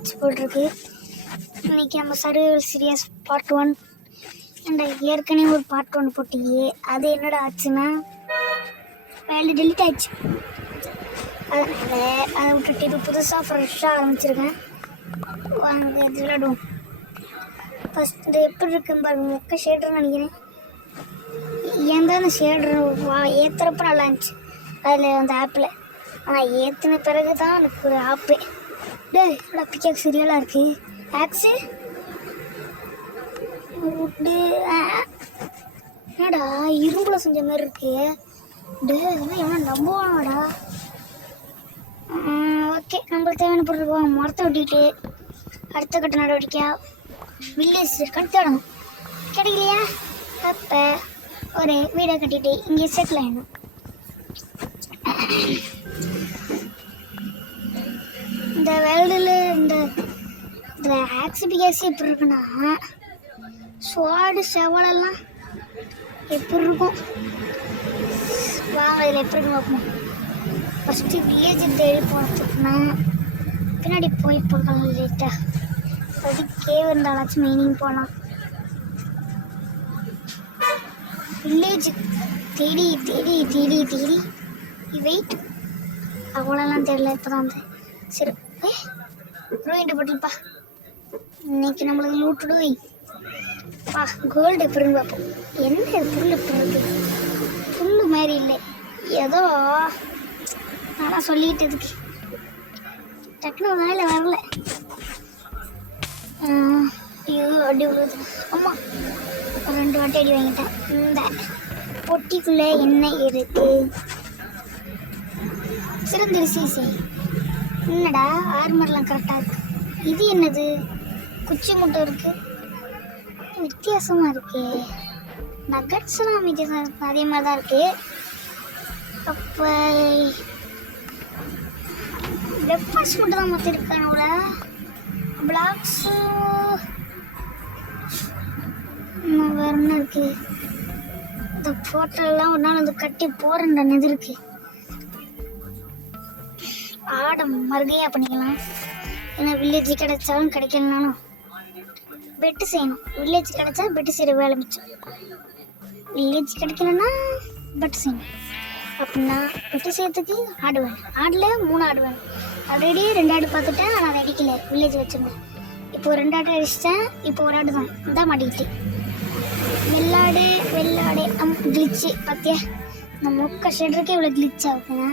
ஆச்சு போட்டிருக்கு. இன்றைக்கி நம்ம சர்வைவல் சீரியஸ் பார்ட் 1 அண்ட் ஏற்கனவே ஒரு பார்ட் 1 போட்டியே. அது என்னடா ஆச்சுன்னா வேலை டெலிட் ஆயிடுச்சு. அதனால் அதை விட்டுட்டு இப்போ புதுசாக ஃப்ரெஷ்ஷாக ஆரம்பிச்சிருக்கேன். வாங்க இது விளையாடுவோம். ஃபஸ்ட் இது எப்படி இருக்குன்னு பாருங்க. மொக்க ஷேடர்னு நினைக்கிறேன். ஏன் தான் அந்த ஷேடர் ஏற்றுறப்ப நல்லா இருந்துச்சு அதில் அந்த ஆப்பில். ஆனால் ஏற்றின பிறகு தான் எனக்கு ஒரு ஆப்பே என்னோட பிக்காக்ஸ் ரியலாக இருக்குது. ஆக்ஸு உட்டு என்னடா இரும்பில் செஞ்ச மாதிரி இருக்கு. இதெல்லாம் எவனா நம்புவானாடா. ஓகே, நம்மளுக்கு தேவையான பொருள் மரத்தை ஒட்டிட்டு அடுத்த கட்ட நடவடிக்கையா வில்லேஜ் இருக்கான்னு தேடணும். கிடைக்கலையா அப்போ ஒரு வீடை கட்டிட்டு இங்கே செட்டில் ஆகணும். இந்த வேர்ல்டில் இந்த ஆக்சிபிகாசி எப்படி இருக்குன்னா ஸ்வாடு செவலெல்லாம் எப்படி இருக்கும். வாங்க இதில் எப்படி இருக்கு பார்ப்போம். ஃபஸ்ட்டு வில்லேஜை தேடி போகிறதுக்குன்னா பின்னாடி போய் போகலாம். லேட்டாக அது கேவ் இருந்தாலாச்சும் மீனிங் போகலாம். வில்லேஜ் தேடி தேடி தேடி தேடி வெயிட் அவ்வளோலாம் தெரியல. இப்போ தான் வந்து சரி ரூயிண்ட் பட்டில்ப்பா. இன்னைக்கு நம்மளுக்கு லூட்டுடுவை பா. கோல்டு எப்படின்னு பார்ப்போம். என்ன புல் எப்படி இருக்குது? புல் மாதிரி இல்லை, ஏதோ ஆனால் சொல்லிக்கிட்டதுக்கு டக்குனு வேலை வரல. ஐயோ அடி விழுது. ஆமாம், 2 வாட்டி அடி வாங்கிட்டேன். இந்த பொட்டிக்குள்ளே என்ன இருக்கு? சிறந்த சிசி. என்னடா ஆர்மர்லாம் கரெக்டாக இருக்கு. இது என்னது? குச்சி முட்டை இருக்கு, வித்தியாசமாக இருக்கு. நகட்ஸ்லாம் வித்தியாசம் இருக்கு, அதே மாதிரி தான் இருக்கு. அப்போ வெப்பன்ஸ் மட்டும் தான் மாற்றிருக்கானோட. பிளாக்ஸு வேறு என்ன இருக்கு? இந்த ஃபோட்டோலாம் ஒரு நாள் வந்து கட்டி போகிறேன்டா இது இருக்கு. ஆடம் மறுகையா பண்ணிக்கலாம். ஏன்னா வில்லேஜ் கிடைச்சாலும் கிடைக்கலனாலும் பெட்டு செய்யணும். வில்லேஜ் கிடைச்சா பெட்டு செய்கிற வேலை மிச்சம். வில்லேஜ் கிடைக்கலன்னா பெட்டு செய்யணும். அப்படின்னா பெட்டு செய்யறதுக்கு ஆடு வேணும். ஆடில் 3 ஆடு வேணும். ஆல்ரெடி 2 ஆடு பார்த்துட்டேன், நான் அதை அடிக்கல. வில்லேஜ் வச்சுருந்தேன். இப்போ 2 ஆடு அடிச்சிட்டேன். இப்போ 1 ஆடு தான் இதான் மாட்டிக்கிட்டு. வெள்ளாடு வெள்ளாடு கிளிச்சு பார்த்தியா? இந்த மொக்க ஷெட்ருக்கே இவ்வளோ கிளிச் ஆகுதுங்க.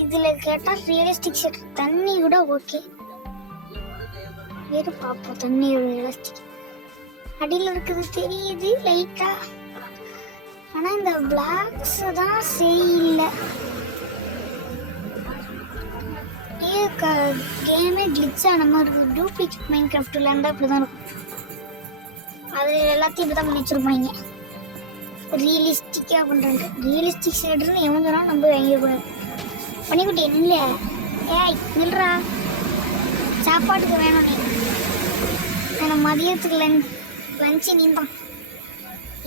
இதில் கேட்டால் ரியலிஸ்டிக் ஷெட் தண்ணி கூட ஓகே. வேறு பார்ப்போம். தண்ணி ரியலிஸ்டிக் அடியில் இருக்குது தெரியுது லைட்டாக. ஆனால் இந்த பிளாக்ஸ் தான் சரியில்லை. கேமே கிளிச் ஆன மாதிரி இருக்குது. டூப்ளிகேட் மைண்ட் கிராஃப்டில் இருந்தால் அப்படி தான் இருக்கும். அதில் எல்லாத்தையும் இப்படி தான் பண்ணி வச்சுருப்பாங்க. ரியலிஸ்டிக்காக பண்ணுறாங்க. ரியலிஸ்டிக் ஷேடுன்னு எவன் சொன்னாலும் நம்ம வாங்கிடக்கூடாது. பண்ணிக்கிட்டே இல்லை. ஏய் நில்றா, சாப்பாட்டுக்கு வேணும் நீ. எனக்கு மதியத்துக்கு லஞ்சு நீ தான்.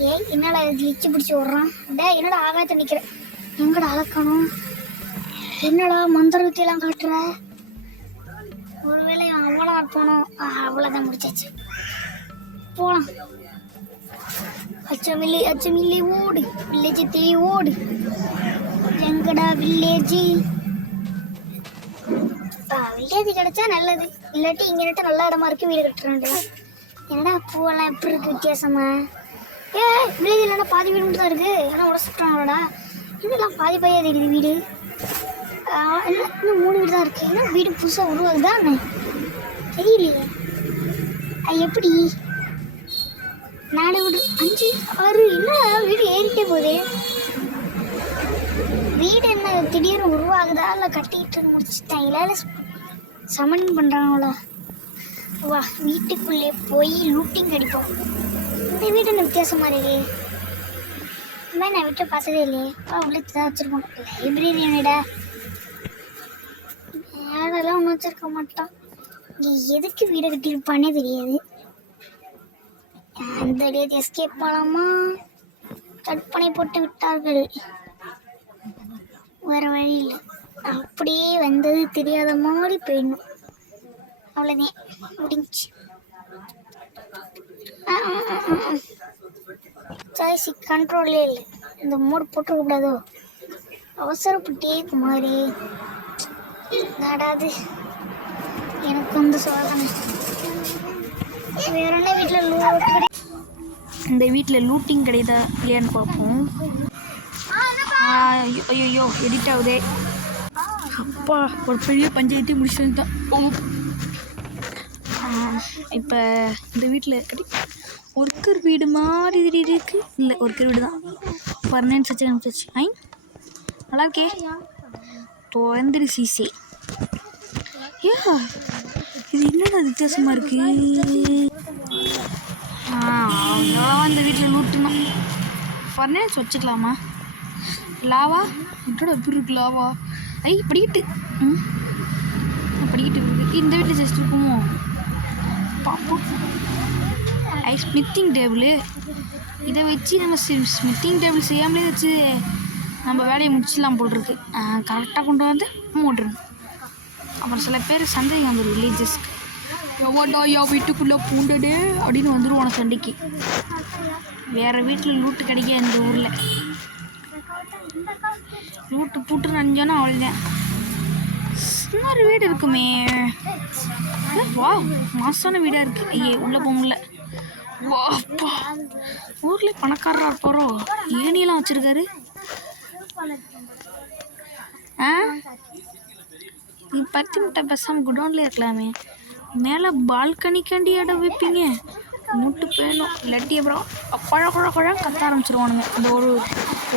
ஏய் என்னடா கிழிச்சு பிடிச்சி விட்றான். என்னடா ஆகாயத்தை நிற்கிற, எங்கடா அளக்கணும்? என்னடா மந்திரத்தையெல்லாம் காட்டுற? ஒருவேளை அவ்வளோ போனோம். அவ்வளோதான் முடிச்சாச்சு, போகலாம். அச்சமில்லி ஓடு. வில்லேஜ் தேடி ஓடு. எங்கடா வில்லேஜ்? வில்லேஜ் கிடைச்சா நல்லது. இல்லாட்டி இங்கே நட்டு நல்ல இடமா இருக்கு, வீடு கட்டுறாங்க. என்னடா பூவெல்லாம் எப்படி இருக்கு வித்தியாசமா? வில்லேஜ் இல்லைன்னா பாதி வீடு மட்டும் தான் இருக்குது. ஏன்னா உடச்சுட்டாங்களோடா. இதெல்லாம் பாதி பாதியாக தெரியுது வீடு. இன்னும் 3 வீடு தான் இருக்குது. ஏன்னா வீடு புதுசாக உருவாகுதான் தெரியலையே. எப்படி 4 வீடு 5 6 என்ன வீடு ஏறிட்டே போகுது. வீடு என்ன திடீர்னு உருவாகுதா இல்லை கட்டிட்டு முடிச்சுட்டாங்களா இல்லை சமன் பண்ணுறாங்களா? வா வீட்டுக்குள்ளே போய் லூட்டிங் அடிப்போம். இந்த வீடு என்ன வித்தியாசமாக இருக்கு. இந்த மாதிரி நான் வீட்டை பார்த்ததே இல்லையே. உள்ளே தான் வச்சுருப்போம். லைப்ரரி வீடா? வேறெல்லாம் ஒன்றும் வச்சுருக்க மாட்டான். இங்கே எதுக்கு வீடை கட்டியிருப்பானே தெரியாது. அந்த டேட் எஸ்கேப் பண்ணலாமா? கற்பனை போட்டு விட்டார்கள். வேறு வழி இல்லை. அப்படியே வந்தது தெரியாத மாதிரி போயிடணும். அவ்வளோதான் முடிஞ்சு. சாய்ஸி கண்ட்ரோலே இல்லை. இந்த மூடு போட்டுக்கூடாதோ, அவசரப்பட்டே குமாரி நடாது. எனக்கு வந்து சோதனை. வேற என்ன வீட்டில் இந்த வீட்டில் லூட்டிங் கிடையாதா இல்லையான்னு பார்ப்போம். ஐயோ எடிட் ஆகுதே. அப்பா ஒரு பெரிய பஞ்சாயத்தே முடிச்சது தான். இப்போ இந்த வீட்டில் ஒர்க்கர் வீடு மாதிரி இருக்குது. இல்லை ஒர்க்கர் வீடு தான். பர்மனன்ட் சச்சு அனுப்பிச்சு. நல்லா இருக்கே. தொந்தரி சீசே. இது என்னடா வித்தியாசமாக இருக்குது. அவ்வளோவா இந்த வீட்டில் லூட்டணும். ஃபர்னேஸ் வச்சுக்கலாமா? லாவா என்னோட எப்படி இருக்கு லாவா? படிக்கிட்டு படிக்கிட்டு இருக்குது. இந்த வீட்டில் ஜஸ்ட் இருக்குமோ பார்ப்போம். ஸ்மித்திங் டேபிள். இதை வச்சு நம்ம ஸ்மித்திங் டேபிள் செய்யாமலே வச்சு நம்ம வேலையை முடிச்சிடலாம் போல் இருக்கு. கரெக்டாக கொண்டு வந்து மூடுறோம். அப்புறம் சில பேர் சந்தேகம் வந்துடும் வில்லேஜஸ்க்கு. எவ்வளோ வீட்டுக்குள்ளே பூண்டடே அப்படின்னு வந்துடுவோம் சண்டைக்கு. வேறு வீட்டில் லூட்டு கிடைக்க இந்த ஊரில் லூட்டு பூட்டு நஞ்சோன்னா அவ்வளோதான். இன்னொரு வீடு இருக்குமே. வா மாசான வீடாக இருக்குது. ஐயே உள்ளே போக முடியல. வா அப்பா ஊரில் பணக்காரராக இருப்பாரோ. ஏனியெல்லாம் வச்சுருக்காரு. நீ 10 முட்டை பேசாமல் குடோன்லேயே இருக்கலாமே. மேலே பால்கனிக்காண்டி இடம் வைப்பீங்க. மூட்டு போயிடும். இல்லாட்டி அப்புறம் குழ கத்த ஆரம்பிச்சிருவானுங்க அந்த ஒரு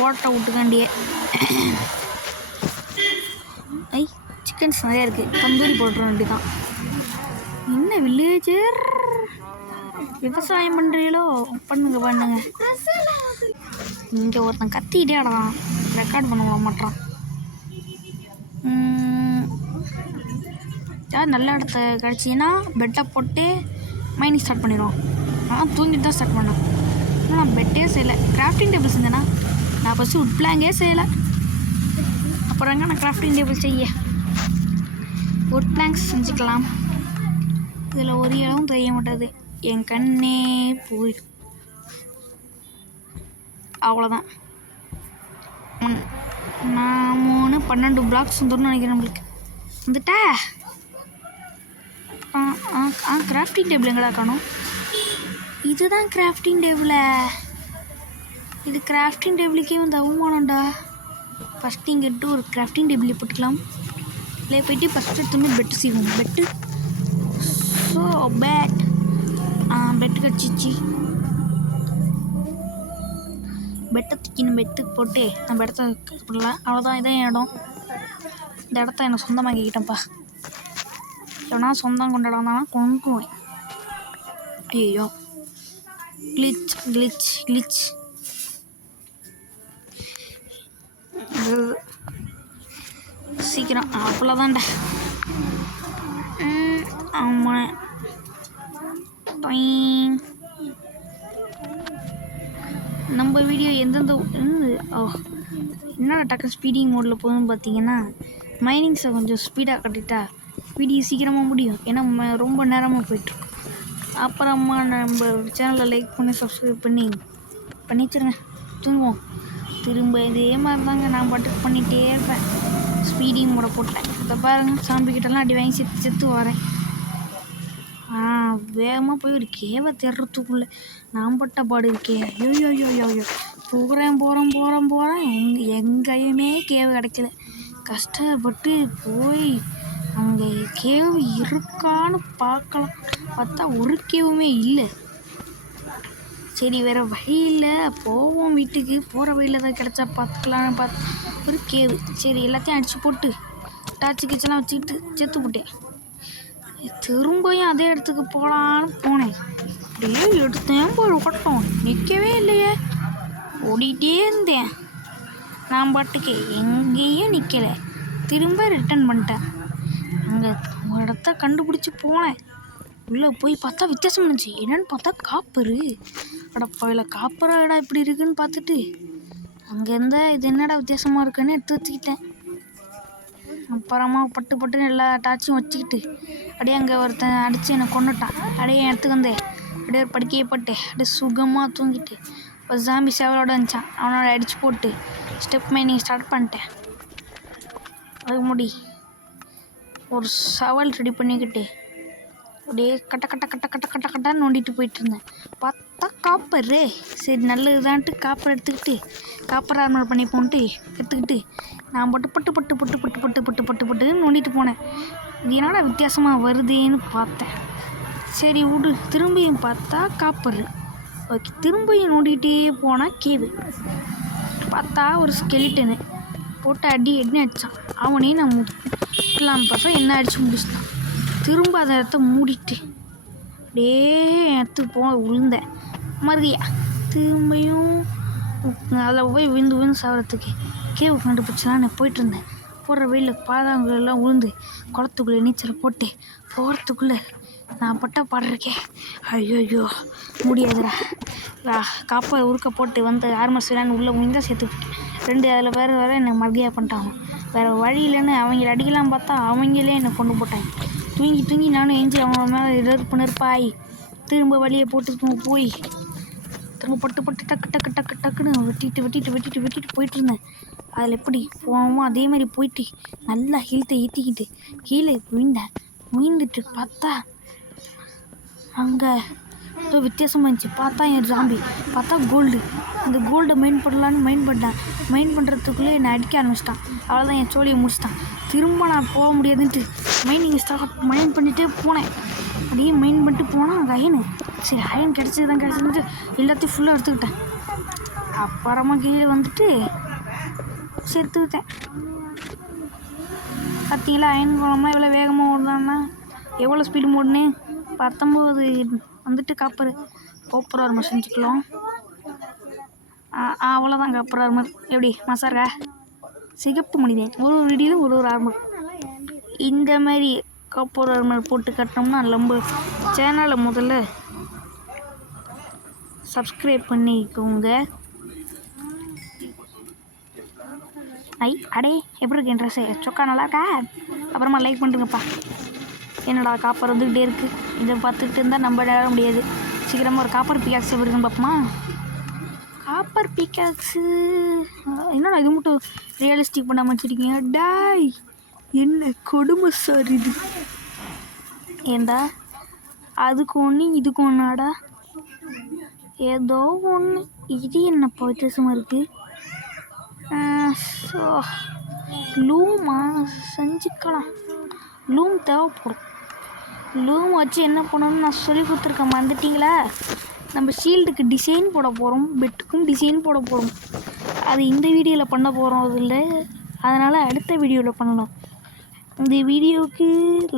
ஓட்டை விட்டுக்காண்டியே. சிக்கன்ஸ் நிறையா இருக்குது. தந்தூரி போட்டுற வேண்டி தான். என்ன வில்லேஜர் விவசாயம் பண்ணுறீங்களோ? பண்ணுங்க. இங்கே ஒருத்தன் கத்திக்கிட்டே ஆடான். ரெக்கார்ட் பண்ண மாட்டான். நல்ல இடத்த கிடச்சின்னா பெட்டை போட்டு மைனிங் ஸ்டார்ட் பண்ணிடுவோம். நான் தூங்கிட்டு தான் ஸ்டார்ட் பண்ணேன். ஆனால் நான் பெட்டே செய்யலை. கிராஃப்டிங் டேபிள் செஞ்சேன்னா நான் ஃபஸ்ட்டு உட் பிளாங்கே செய்யலை. அப்புறம் நான் கிராஃப்டிங் டேபிள் செய்ய உட் பிளாங்க்ஸ் செஞ்சுக்கலாம். இதில் ஒரு இடமும் தெரிய மாட்டாது. என் கண்ணே போயிடும். அவ்வளோதான். நான் 3 12 பிளாக்ஸ் வந்துடும் நினைக்கிறேன். நம்மளுக்கு வந்துட்டா. கிராஃப்டிங் டேபிள் எங்கடா காணும்? இதுதான் கிராஃப்டிங் டேபிளா? இது கிராஃப்டிங் டேபிளுக்கே வந்து அவமானம்டா. ஃபஸ்ட்டு இங்கே எடுத்து ஒரு கிராஃப்டிங் டேபிளே போட்டுக்கலாம். இல்லை போயிட்டு ஃபஸ்ட்டு எடுத்துமே பெட்டு செய்வோம். பெட்டு ஸோ பேட் பெட்டு கடிச்சிச்சு. பெட்டை தூக்கி நம்ம எடுத்துக்கு போட்டு நம்ம இடத்த போடலாம். அவ்வளோதான். இதான் என் இடம். இந்த இடத்த எனக்கு சொந்தமாக்கிக்கிட்டேன்ப்பா. எவனா சொந்தம் கொண்டாடானா கொண்டுருவேன். ஐயோ கிளிச் சீக்கிரம் அவ்வளோதான்டா. ஆமாம் நம்ம வீடியோ எந்தெந்த என்னடா டக்கு ஸ்பீடிங் மோடில் போகுதுன்னு பார்த்தீங்கன்னா, மைனிங்ஸை கொஞ்சம் ஸ்பீடாக கட்டிட்டா வீடியோ சீக்கிரமாக முடியும். ஏன்னா ரொம்ப நேரமாக போயிட்டுருக்கும். அப்புறமா நம்ம சேனலை லைக் பண்ணி சப்ஸ்கிரைப் பண்ணி வச்சுருங்க. தூங்குவோம். திரும்ப இதே மாதிரி தாங்க நான் பாட்டுக்கு பண்ணிகிட்டே இருப்பேன். ஸ்பீடிங் மோட போட்டேன். இதை பாருங்கள், சாம்பிக்கிட்டலாம் அடி வாங்கி செத்து வரேன். வேகமாக போய் ஒரு கேவை தேடுறதுக்குள்ளே நான் பட்ட பாடு இருக்கே. ஐயோ போகிறேன் எங்கேயுமே கேவை கிடைக்கல. கஷ்டப்பட்டு போய் அங்கே கேவு இருக்கான்னு பார்க்கலாம். பார்த்தா ஒரு கேவுமே இல்லை. சரி வேறு வழி இல்லை, போவோம் வீட்டுக்கு. போகிற வழியில் தான் கிடச்சா பார்த்துக்கலான்னு பார்த்து ஒரு கேவு. சரி எல்லாத்தையும் அடித்து போட்டு டார்ச்சி கிச்சலாம் வச்சுக்கிட்டு செத்து போட்டேன். திரும்பியும் அதே இடத்துக்கு போகலான்னு போனேன். அப்படியே எடுத்தேன் போய் ஓட்டம் நிற்கவே இல்லையே. ஓடிட்டே இருந்தேன். நான் பாட்டுக்கு எங்கேயும் நிற்கலை. திரும்ப ரிட்டர்ன் பண்ணிட்டேன். அங்கே ஒரு இடத்த கண்டுபிடிச்சி போனேன். உள்ளே போய் பார்த்தா வித்தியாசம் இருந்துச்சு. என்னென்னு பார்த்தா காப்பரு. அடப்பாவில் காப்பரா இடம் இப்படி இருக்குன்னு பார்த்துட்டு அங்கேருந்த இது என்னடா வித்தியாசமாக இருக்குன்னு எடுத்து வச்சுக்கிட்டேன். அப்புறமா பட்டு பட்டுன்னு எல்லா டார்ச்சும் வச்சுக்கிட்டு அப்படியே அங்கே ஒருத்தன் அடித்து என்னை கொண்டுட்டான். அப்படியே என் இடத்துக்கு வந்தேன். அப்படியே ஒரு படுக்கையை போட்டு அப்படியே சுகமாக தூங்கிட்டு ஒரு ஜாம்பி சேவலோட இருந்துச்சான். அவனோட அடித்து போட்டு ஸ்டெப் மைனிங் ஸ்டார்ட் பண்ணிட்டேன். அதுக்கு முடி ஒரு சவால் ரெடி பண்ணிக்கிட்டு அப்படியே கட்ட கட்ட கட்ட கட்ட கட்ட கட்டான்னு நோண்டிட்டு போயிட்டு இருந்தேன். பார்த்தா காப்பரு. சரி நல்லதுதான்ட்டு காப்பர் எடுத்துக்கிட்டு காப்பர் ஆர்மர் பண்ணி போன்ட்டு எடுத்துக்கிட்டு நான் பட்டு பட்டு பட்டு பட்டு பட்டு பட்டு பட்டு பட்டு பட்டுன்னு நோண்டிட்டு போனேன். இது என்னடா வித்தியாசமாக வருதேன்னு பார்த்தேன். சரி விடு, திரும்பியும் பார்த்தா காப்பர். ஓகே, திரும்பியும் நோண்டிகிட்டே போனால் கேவு. பார்த்தா ஒரு ஸ்கெலிட்டனு போட்டு அடின்னு அடித்தான். அவனையும் நான் முடிக்கலான்னு பார்த்தா என்ன அடித்து முடிச்சிட்டான். திரும்ப அதை இடத்த மூடிட்டு அப்படியே இடத்துக்கு விழுந்தேன். மறுதியா திரும்பியும் அதில் போய் விழுந்து சாகிறதுக்கு கேவு கண்டுபிடிச்சலாம் நான் போயிட்டுருந்தேன். போடுற வெயிலில் பாதாங்கெல்லாம் விழுந்து குளத்துக்குள்ளே நீச்சல் போட்டு போகிறதுக்குள்ளே நான் பட்ட பாடுறக்கே ஐயோ முடியாதுடா. காப்பை உருக்க போட்டு வந்து ஆர்மர் செய்யலான்னு உள்ளே முடிந்தால் சேர்த்துக்கிட்டேன். 2 அதில் வேறு என்னை மறுதியாக பண்ணிட்டாங்க. வேறு வழி இல்லைன்னு அவங்கள அடிக்கலாம் பார்த்தா அவங்களே என்னை கொண்டு போட்டாங்க. தூங்கி நானும் எஞ்சி அவங்கள மேலே நெருப்பாய் திரும்ப வழியை போட்டு போய் திரும்ப பட்டு பட்டு டக்கு டக்கு டக்கு டக்குன்னு வெட்டிட்டு போயிட்டு இருந்தேன். அதில் எப்படி போவோமோ அதே மாதிரி போயிட்டு நல்லா ஹீல்த்தை ஏற்றிக்கிட்டு கீழே விழுந்துட்டு பார்த்தா அங்கே ஏதோ வித்தியாசமாக இருந்துச்சு. பார்த்தா என் ஜாம்பி பார்த்தா கோல்டு. அந்த கோல்டை மைண்ட் பண்ணேன். மைண்ட் பண்ணுறதுக்குள்ளே என்னை அடிக்க ஆரம்பிச்சிட்டான். அவ்வளோதான், என் சோழியை முடிச்சிட்டான். திரும்ப நான் போக முடியாதுன்ட்டு மைண்ட் பண்ணிகிட்டே போனேன். அப்படியே மைண்ட் பண்ணிட்டு போனால் அங்கே அயனு. சரி அயன் கிடச்சிதுன்ட்டு எல்லாத்தையும் ஃபுல்லாக எடுத்துக்கிட்டேன். அப்புறமா கீழே வந்துட்டு சேர்த்துக்கிட்டேன். பார்த்தீங்களா அயன் குழம்புனா எவ்வளோ வேகமாக ஓடுதான்னா, எவ்வளோ ஸ்பீடு ஓடுனே 19 வந்துட்டு கோப்பர் ஆர்மர் செஞ்சுக்கலாம். அவ்வளோதான் காப்பர் ஆர்மர். எப்படி மசாரா சிகப்பு மனிதன் ஒரு வீடியோவில் ஒரு ஆர்மர். இந்த மாதிரி காப்பர் ஆர்மர் போட்டு கட்டினோம்னா நம்ம சேனலை முதல்ல சப்ஸ்கிரைப் பண்ணிக்கோங்க. அடே எப்படி இருக்கு ட்ரெஸ்ஸு? சொக்கா நல்லா இருக்கா? அப்புறமா லைக் பண்ணுறேங்கப்பா. என்னடா காப்பர் வந்துக்கிட்டே இருக்குது. இதை பார்த்துக்கிட்டு இருந்தால் நம்ம விளையாட முடியாது. சீக்கிரமாக ஒரு காப்பர் பிக்காக்ஸ் இருக்குன்னு பார்ப்போமா? காப்பர் பிக்காக்ஸு என்னடா இது மட்டும் ரியலிஸ்டிக் பண்ண வச்சுருக்கீங்க? டாய் என்ன கொடுமை சார் இது. ஏண்டா அதுக்கு ஒன்று இதுக்கு ஒன்றாடா ஏதோ ஒன்று. இது என்னப்பா வித்தியாசமாக இருக்குது. ஸோ லூமா செஞ்சுக்கலாம். லூம் தேவைப்படும். லூம் வச்சு என்ன பண்ணணும்னு நான் சொல்லி கொடுத்துருக்கேன், மறந்துட்டிங்களா? நம்ம ஷீல்டுக்கு டிசைன் போட போகிறோம், பெட்டுக்கும் டிசைன் போட போகிறோம். அது இந்த வீடியோவில் பண்ண போகிறோம் இல்லை, அதனால் அடுத்த வீடியோவில் பண்ணலாம். இந்த வீடியோவுக்கு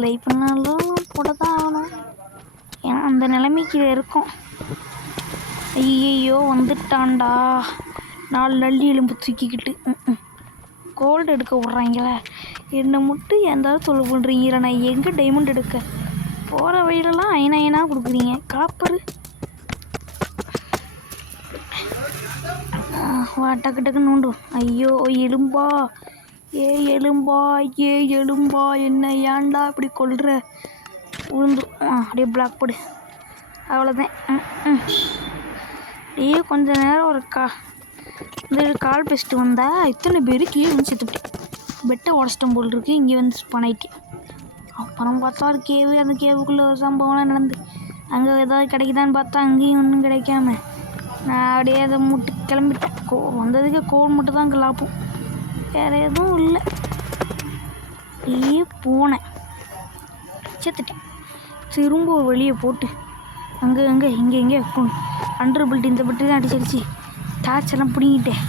லைக் பண்ணாலும் போட தான் ஆகணும். ஏன்னா அந்த நிலைமைக்கு இருக்கும். ஐயோ வந்துட்டான்டா 4 நல்லி எலும்பு தூக்கிக்கிட்டு கோல்டு எடுக்க விட்றாங்களே. என்னை மட்டும் எந்தாவது தொலை பண்ணுறீங்க. நான் எங்கே டைமண்ட் எடுக்க போகிற வழியிலலாம் அயனாக கொடுக்குறீங்க. காப்பரு வா டக்கு டக்குன்னு நோண்டும். ஐயோ எலும்பா எலும்பா என்ன ஏன்டா இப்படி கொள்கிற? விழுந்துடும். அப்படியே பிளாக் போடு. அவ்வளோதான். அப்படியே கொஞ்ச நேரம் ஒரு இந்த கால் பெஸ்ட்டு வந்தால் இத்தனை பேர் கீழே வந்து செத்துப்பிட்டேன். பெட்டை உடச்சிட்டம் போல் இருக்கு. இங்கே வந்து ஸ்பானாயிட்டு அப்புறம் பார்த்தா ஒரு கேவு. அந்த கேவுக்குள்ளே ஒரு சம்பவம்லாம் நடந்து அங்கே ஏதாவது கிடைக்குதான்னு பார்த்தா அங்கேயும் ஒன்றும் கிடைக்காம நான் அப்படியே அதை கிளம்பிட்டேன். வந்ததுக்கே கோல் மட்டும் தான் அங்கே லாபம், வேறு எதுவும் இல்லை. அப்படியே போனேன், செத்துட்டேன். திரும்ப ஒரு வெளியே போட்டு அங்கே இங்கே அண்டர் பில்ட்டு இந்த பில்ட்டு தான் அடிச்சிருச்சு. டார்ச் எல்லாம் பிடிங்கிட்டேன்.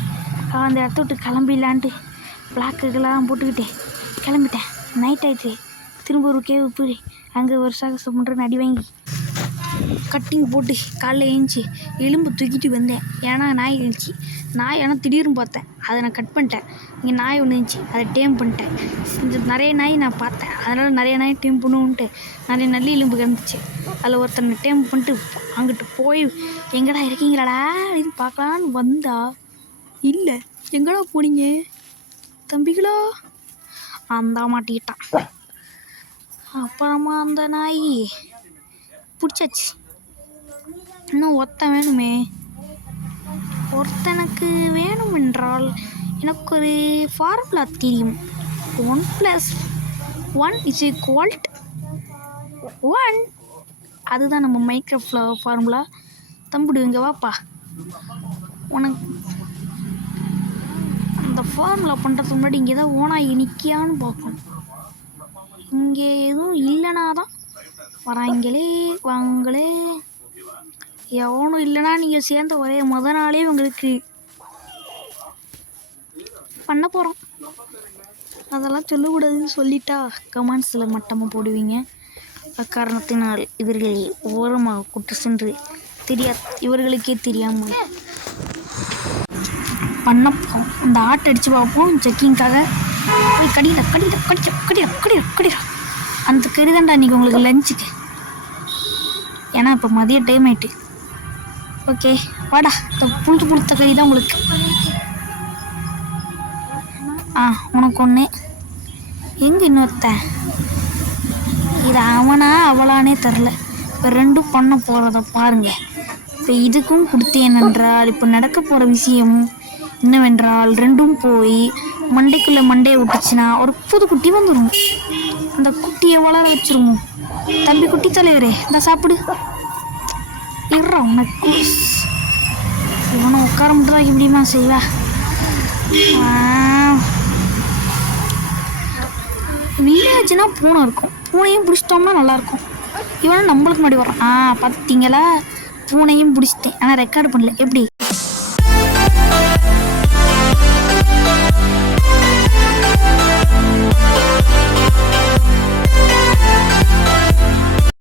அந்த இடத்த விட்டு கிளம்பிடலான்ட்டு பிளாக்குக்கெல்லாம் போட்டுக்கிட்டேன் கிளம்பிட்டேன். நைட் ஆயிடுச்சு. திரும்ப ஒரு கேவு போய் அங்கே ஒரு சாகசம் பண்ணுறேன்னு அடி வாங்கி கட்டிங் போட்டு காலைல ஏஞ்சி எலும்பு தூக்கிட்டு வந்தேன். ஏன்னா நாய் இருந்துச்சு. நாய் திடீர்னு பார்த்தேன், அதை நான் கட் பண்ணிட்டேன். இங்கே நாய் ஒன்று இருந்துச்சு, அதை டேம் பண்ணிட்டேன். இந்த நிறைய நாய் நான் பார்த்தேன், அதனால் நிறைய நாய் டேம் பண்ணுவோன்ட்டு நிறைய நல்ல எலும்பு கிடந்துச்சு. அதில் ஒருத்தனை டேம் பண்ணிட்டு அங்கிட்டு போய் எங்கடா இருக்கீங்களாடா அப்படின்னு பார்க்கலான்னு வந்தா இல்லை. எங்கடா போனீங்க தம்பிகளா? அந்த மாட்டிக்கிட்டான். அப்புறமா அந்த நாய் பிடிச்சாச்சு. இன்னும் ஒருத்தன் வேணுமே. ஒருத்தனுக்கு வேணும் என்றால் எனக்கு ஒரு ஃபார்முலா தெரியும். 1+1=1. அதுதான் நம்ம மைக்ரோவேவ் ஃபார்முலா. தம்பிடு இங்கே வாப்பா. உனக்கு அந்த ஃபார்முலா பண்ணுறதுக்கு முன்னாடி இங்கே தான் ஓனாய் நிற்கியான்னு பார்க்கணும். இங்கே எதுவும் இல்லைனா தான் வராங்களே வாங்களே. எவனும் இல்லைனா நீங்கள் சேர்ந்த ஒரே நாளே உங்களுக்கு பண்ண போகிறோம். அதெல்லாம் சொல்லக்கூடாதுன்னு சொல்லிட்டா கமெண்ட்ஸில் மட்டமாக போடுவீங்க. அக்காரணத்தினால் இவர்களை ஓரமாக கூட்டு சென்று இவர்களுக்கே தெரியாமல் பண்ண போகிறோம். அந்த ஆட்டை அடித்து பார்ப்போம் செக்கிங்காக. போய் கடிடா. அந்த கறிதான்டா இன்றைக்கி உங்களுக்கு லஞ்சுக்கு. ஏன்னா இப்போ மதிய டைம் ஆகிட்டு. ஓகே வாடா. இந்த புழுத்த கறி தான் உங்களுக்கு. உனக்கு ஒன்று. எங்கே இன்னொருத்த? இது அவனா அவளானே தெரில. இப்போ ரெண்டும் பண்ண போகிறத பாருங்கள். இப்போ இதுக்கும் கொடுத்தேன் என்றால் இப்போ நடக்க போகிற விஷயம் என்னவென்றால் ரெண்டும் போய் மண்டைக்குள்ளே மண்டையை விட்டுச்சுன்னா ஒரு புது குட்டி வந்துடும். அந்த குட்டியை வளர வச்சுருவோம். தம்பி குட்டி தலைவரே இந்த சாப்பிடு. இருறா உனக்கு இவனை உட்கார மட்டும் எப்படிமா செய்வா? வில்லேஜ்னா பூனை இருக்கும். பூனையும் பிடிச்சிட்டோம்னா நல்லாயிருக்கும். இவனும் நம்மளுக்கு முன்னாடி வரான். பார்த்தீங்களா, பூனையும் பிடிச்சிட்டேன். ஆனால் ரெக்கார்டு பண்ணல. எப்படி